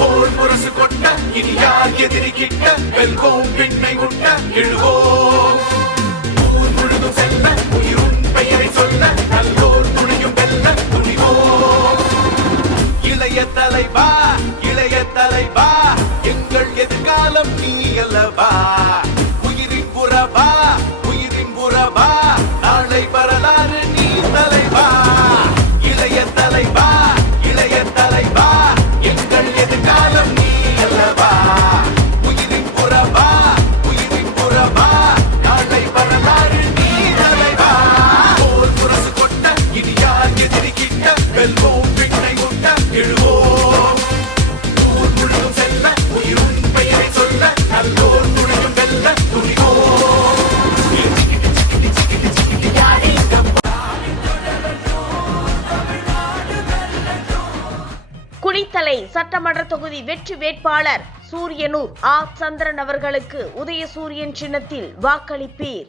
போல் முரசு கொண்ட இனி யார் எதிரி கிட்ட வெல்வோம் பின்னை உண்ட எழுவோம் ஊர் முழுதும் செல்ல உயிரும் பெயரை சொல்ல நல்லோர் துணியும் வெல்ல துணிவோம் இளைய தலைவா எங்கள் எதிர்காலம் நீ அல்லவா உயிரின் புறவா நாளை வரலாறு நீ தலைவா இளைய தலைவா எங்கள் எதிர்காலம் நீ அல்லவா உயிரின் புறவா நாளை வரலாறு நீ தலைவா போர் முரசு கொண்ட இனி யார் எதிரி கிட்ட வெல்வோம் பின்னை உண்ட எழுவோம் ஊர் முழுதும் செல்ல உயிரும் பெயரை சொல்ல நல்லோர் துணியும் வெல்ல துணிவோம் குளித்தலை சட்டமன்ற தொகுதி வெற்றி வேட்பாளர் சூரியனூர் சந்திரன் அவர்களுக்கு உதயசூரியன் சின்னத்தில் வாக்களிப்பீர்.